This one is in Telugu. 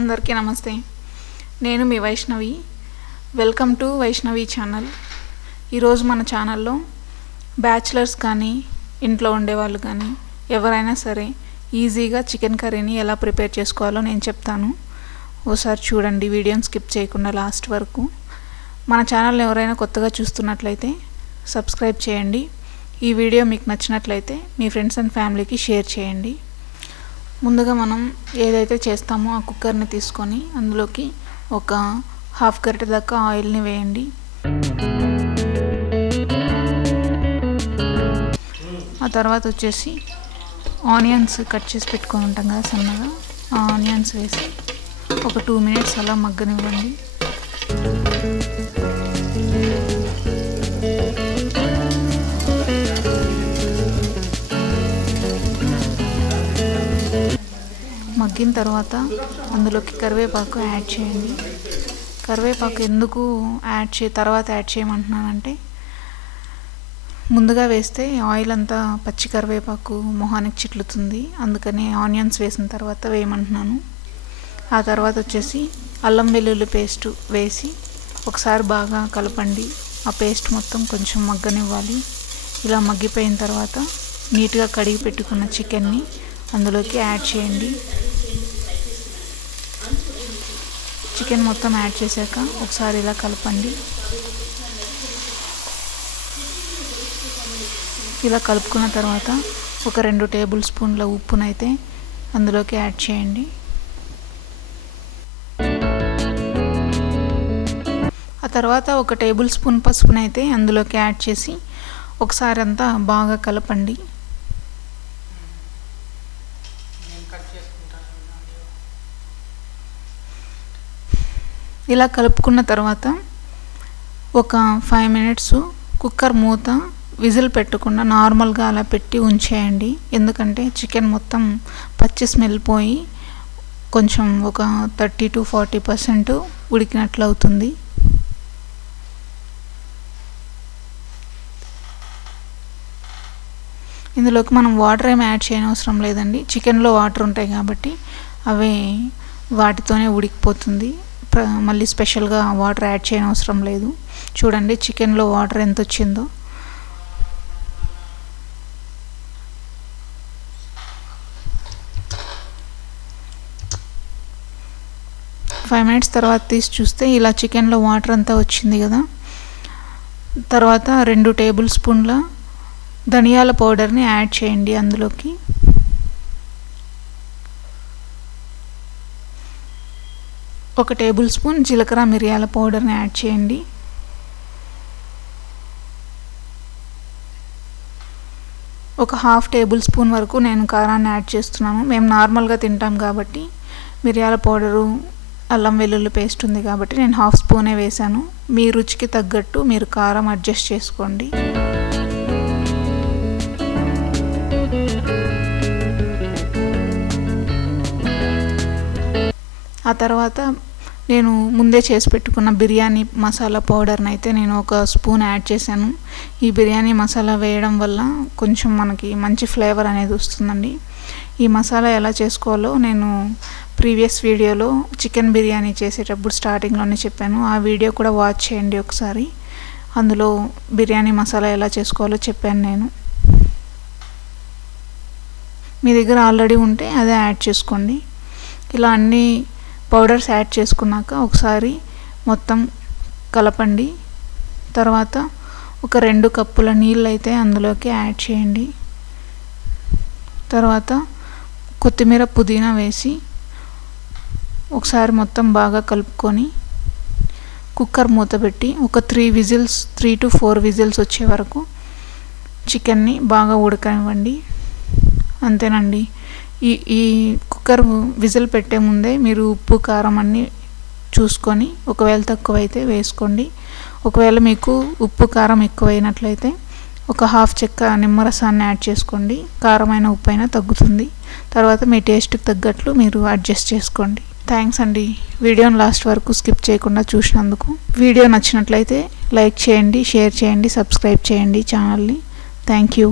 అందరికీ నమస్తే. నేను మీ Vaishnavi. Welcome to Vaishnavi channel. ఈరోజు మన ఛానల్లో బ్యాచిలర్స్ కానీ ఇంట్లో ఉండేవాళ్ళు కానీ ఎవరైనా సరే ఈజీగా చికెన్ కర్రీని ఎలా ప్రిపేర్ చేసుకోవాలో నేను చెప్తాను. ఓసారి చూడండి, వీడియోని స్కిప్ చేయకుండా లాస్ట్ వరకు. మన ఛానల్ని ఎవరైనా కొత్తగా చూస్తున్నట్లయితే సబ్స్క్రైబ్ చేయండి. ఈ వీడియో మీకు నచ్చినట్లయితే మీ ఫ్రెండ్స్ అండ్ ఫ్యామిలీకి షేర్ చేయండి. ముందుగా మనం ఏదైతే చేస్తామో ఆ కుక్కర్ని తీసుకొని అందులోకి ఒక హాఫ్ గరిటె దాకా ఆయిల్ని వేయండి. ఆ తర్వాత వచ్చేసి ఆనియన్స్ కట్ చేసి పెట్టుకొని ఉంటాం కదా సన్నగా, ఆ ఆనియన్స్ వేసి ఒక 2 minutes అలా మగ్గనివ్వండి. మగ్గిన తర్వాత అందులోకి కరివేపాకు యాడ్ చేయండి. కరివేపాకు ఎందుకు తర్వాత యాడ్ చేయమంటున్నానంటే, ముందుగా వేస్తే ఆయిల్ అంతా పచ్చి కరివేపాకు మొహానికి చిట్లుతుంది, అందుకని ఆనియన్స్ వేసిన తర్వాత వేయమంటున్నాను. ఆ తర్వాత వచ్చేసి అల్లం వెల్లుల్లి పేస్ట్ వేసి ఒకసారి బాగా కలపండి. ఆ పేస్ట్ మొత్తం కొంచెం మగ్గనివ్వాలి. ఇలా మగ్గిపోయిన తర్వాత నీట్గా కడిగి పెట్టుకున్న చికెన్ని అందులోకి యాడ్ చేయండి. చికెన్ మొత్తం యాడ్ చేశాక ఒకసారి ఇలా కలపండి. ఇలా కలుపుకున్న తర్వాత ఒక 2 టేబుల్ స్పూన్ల ఉప్పునైతే అందులోకి యాడ్ చేయండి. ఆ తర్వాత ఒక టేబుల్ స్పూన్ పసుపునైతే అందులోకి యాడ్ చేసి ఒకసారి అంతా బాగా కలపండి. ఇలా కలుపుకున్న తర్వాత ఒక 5 minutes కుక్కర్ మూత విజిల్ పెట్టకుండా నార్మల్గా అలా పెట్టి ఉంచేయండి. ఎందుకంటే చికెన్ మొత్తం పచ్చి స్మెల్ పోయి కొంచెం ఒక 30 to 40% ఉడికినట్లు అవుతుంది. ఇందులోకి మనం వాటర్ ఏమి యాడ్ చేయనవసరం లేదండి. చికెన్లో వాటర్ ఉంటాయి కాబట్టి అవి వాటితోనే ఉడికిపోతుంది. మళ్ళీ స్పెషల్గా వాటర్ యాడ్ చేయనవసరం లేదు. చూడండి చికెన్లో వాటర్ ఎంత వచ్చిందో. ఫైవ్ మినిట్స్ తర్వాత తీసి చూస్తే ఇలా చికెన్లో వాటర్ అంతా వచ్చింది కదా. తర్వాత 2 టేబుల్ స్పూన్ల ధనియాల పౌడర్ని యాడ్ చేయండి. అందులోకి ఒక టేబుల్ స్పూన్ జీలకర్ర మిరియాల పౌడర్ని యాడ్ చేయండి. ఒక 1/2 టేబుల్ స్పూన్ వరకు నేను కారాన్ని యాడ్ చేస్తున్నాను. మేము నార్మల్గా తింటాం కాబట్టి మిరియాల పౌడరు అల్లం వెల్లుల్లి పేస్ట్ ఉంది కాబట్టి నేను 1/2 స్పూనే వేశాను. మీ రుచికి తగ్గట్టు మీరు కారం అడ్జస్ట్ చేసుకోండి. ఆ తర్వాత నేను ముందే చేసి పెట్టుకున్న బిర్యానీ మసాలా పౌడర్ని అయితే నేను ఒక స్పూన్ యాడ్ చేశాను. ఈ బిర్యానీ మసాలా వేయడం వల్ల కొంచెం మనకి మంచి ఫ్లేవర్ అనేది వస్తుందండి. ఈ మసాలా ఎలా చేసుకోవాలో నేను ప్రీవియస్ వీడియోలో చికెన్ బిర్యానీ చేసేటప్పుడు స్టార్టింగ్లోనే చెప్పాను. ఆ వీడియో కూడా వాచ్ చేయండి ఒకసారి. అందులో బిర్యానీ మసాలా ఎలా చేసుకోవాలో చెప్పాను నేను. మీ దగ్గర ఆల్రెడీ ఉంటే అదే యాడ్ చేసుకోండి. ఇలా అన్నీ పౌడర్స్ యాడ్ చేసుకున్నాక ఒకసారి మొత్తం కలపండి. తర్వాత ఒక 2 కప్పుల నీళ్ళు అయితే అందులోకి యాడ్ చేయండి. తర్వాత కొత్తిమీర పుదీనా వేసి ఒకసారి మొత్తం బాగా కలుపుకొని కుక్కర్ మూత పెట్టి ఒక 3 to 4 విజిల్స్ వచ్చే వరకు చికెన్ని బాగా ఉడకనివ్వండి. అంతేనండి. ఈ కుక్కర్ విజిల్ పెట్టే ముందే మీరు ఉప్పు కారం అన్నీ చూసుకొని ఒకవేళ తక్కువైతే వేసుకోండి. ఒకవేళ మీకు ఉప్పు కారం ఎక్కువైనట్లయితే ఒక 1/2 చెక్క నిమ్మరసాన్ని యాడ్ చేసుకోండి. కారమైన ఉప్పు అయినా తగ్గుతుంది. తర్వాత మీ టేస్ట్కి తగ్గట్లు మీరు అడ్జస్ట్ చేసుకోండి. థ్యాంక్స్ అండి, వీడియోని లాస్ట్ వరకు స్కిప్ చేయకుండా చూసినందుకు. వీడియో నచ్చినట్లయితే లైక్ చేయండి, షేర్ చేయండి, సబ్స్క్రైబ్ చేయండి ఛానల్ని. Thank you.